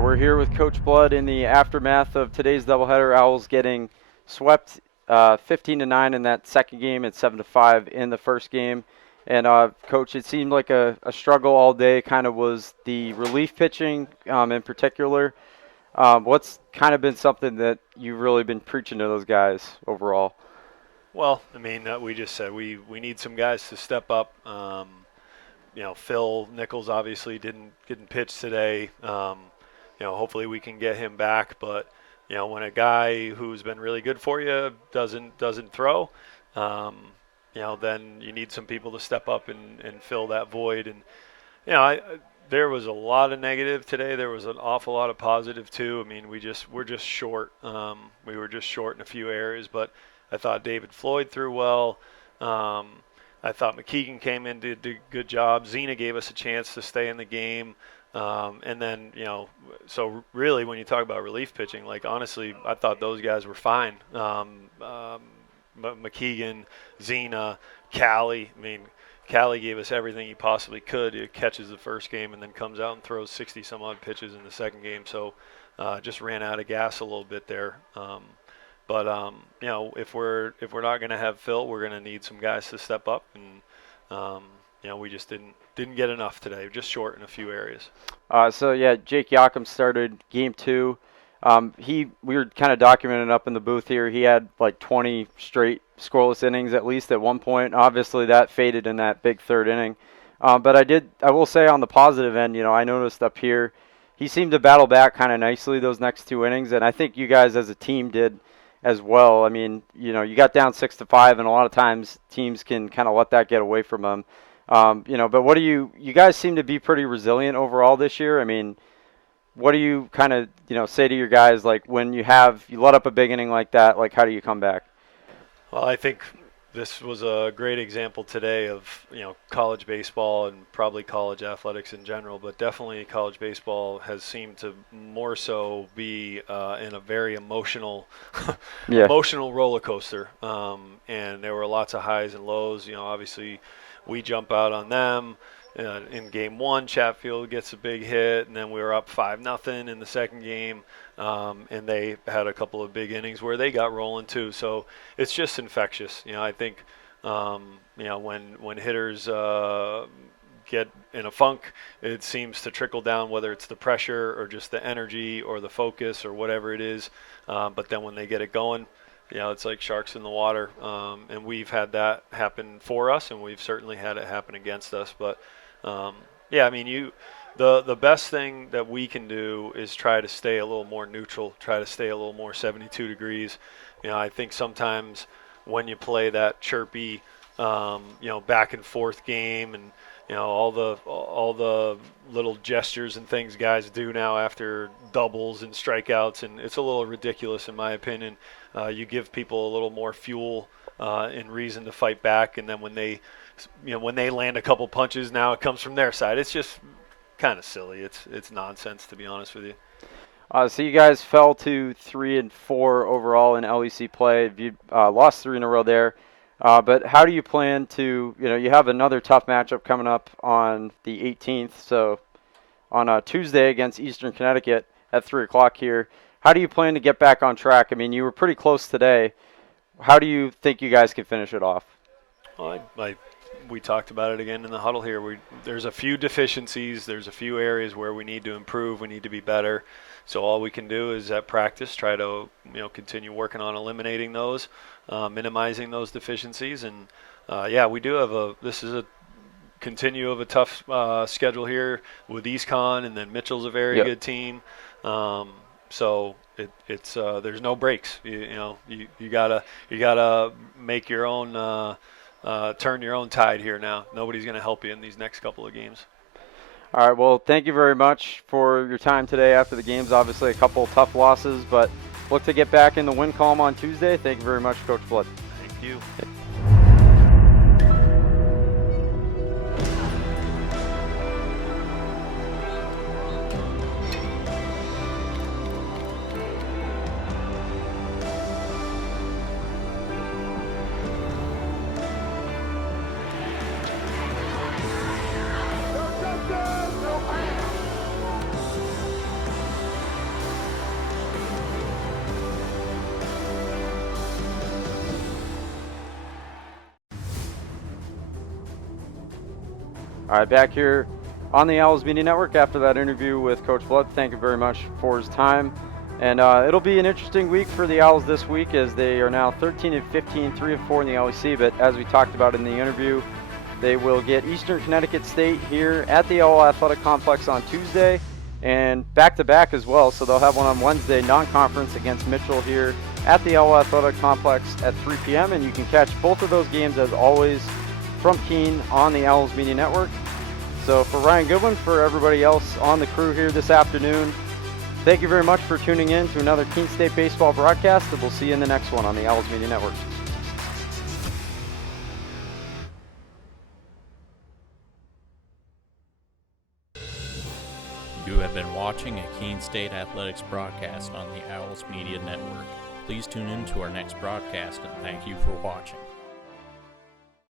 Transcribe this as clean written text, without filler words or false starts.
We're here with Coach Blood in the aftermath of today's doubleheader. Owls getting swept 15-9 in that second game and 7-5 in the first game. And Coach, it seemed like a struggle all day. Kind of was the relief pitching in particular. What's kind of been something that you've really been preaching to those guys overall? Well, I mean, we just said we need some guys to step up. Phil Nichols obviously didn't pitch today. Hopefully we can get him back. But when a guy who's been really good for you doesn't throw, then you need some people to step up and fill that void. And there was a lot of negative today. There was an awful lot of positive too. I mean, we're just short. We were just short in a few areas, but I thought David Floyd threw well. I thought McKeegan came in, did a good job. Zena gave us a chance to stay in the game. And then, so really when you talk about relief pitching, like honestly, I thought those guys were fine. McKeegan, Zena, Callie. I mean, Callie gave us everything he possibly could. He catches the first game and then comes out and throws 60 some odd pitches in the second game. So just ran out of gas a little bit there. But if we're not going to have Phil, we're going to need some guys to step up, and we just didn't get enough today. Just short in a few areas. Jake Yakum started game 2. We were kind of documenting up in the booth here. He had like 20 straight scoreless innings at least at one point. Obviously that faded in that big third inning. But I will say on the positive end, I noticed up here he seemed to battle back kind of nicely those next 2 innings, and I think you guys as a team did as well. I mean, you got down 6-5, and a lot of times teams can kind of let that get away from them. But what do you guys seem to be pretty resilient overall this year? I mean, what do you kind of, say to your guys, like when you let up a big inning like that, like how do you come back? Well, I think this was a great example today of, college baseball and probably college athletics in general, but definitely college baseball has seemed to more so be in a very emotional emotional roller coaster. And there were lots of highs and lows. Obviously we jump out on them. In game 1, Chatfield gets a big hit, and then we were up 5-0 in the second game. And they had a couple of big innings where they got rolling too. So it's just infectious. I think, when hitters get in a funk, it seems to trickle down, whether it's the pressure or just the energy or the focus or whatever it is. But then when they get it going, it's like sharks in the water. And we've had that happen for us, and we've certainly had it happen against us. But, the best thing that we can do is try to stay a little more neutral, try to stay a little more 72 degrees. I think sometimes when you play that chirpy, back and forth game, and all the little gestures and things guys do now after doubles and strikeouts, and it's a little ridiculous in my opinion. You give people a little more fuel and reason to fight back, and then when they land a couple punches, now it comes from their side. It's just kind of silly. It's nonsense, to be honest with you. So you guys fell to 3-4 overall in LEC play. You lost 3 in a row there. But how do you plan to, you have another tough matchup coming up on the 18th. So on Tuesday against Eastern Connecticut at 3 o'clock here. How do you plan to get back on track? I mean, you were pretty close today. How do you think you guys can finish it off? Well, we talked about it again in the huddle here. There's a few deficiencies. There's a few areas where we need to improve. We need to be better. So all we can do is at practice try to continue working on eliminating those, minimizing those deficiencies. And we do have this is a continue of a tough schedule here with EastCon, and then Mitchell's a very good team. So it's there's no breaks. You gotta make your own. Turn your own tide here now. Nobody's going to help you in these next couple of games. All right, well, thank you very much for your time today after the games. Obviously, a couple tough losses, but look to get back in the win column on Tuesday. Thank you very much, Coach Blood. Thank you. All right, back here on the Owls Media Network after that interview with Coach Blood. Thank you very much for his time. And it'll be an interesting week for the Owls this week as they are now 13-15, 3-4 in the LEC. But as we talked about in the interview, they will get Eastern Connecticut State here at the Owl Athletic Complex on Tuesday and back-to-back as well. So they'll have one on Wednesday, non-conference against Mitchell here at the Owl Athletic Complex at 3 p.m. And you can catch both of those games, as always, from Keene on the Owls Media Network. So for Ryan Goodwin, for everybody else on the crew here this afternoon, thank you very much for tuning in to another Keene State baseball broadcast, and we'll see you in the next one on the Owls Media Network. You have been watching a Keene State Athletics broadcast on the Owls Media Network. Please tune in to our next broadcast, and thank you for watching.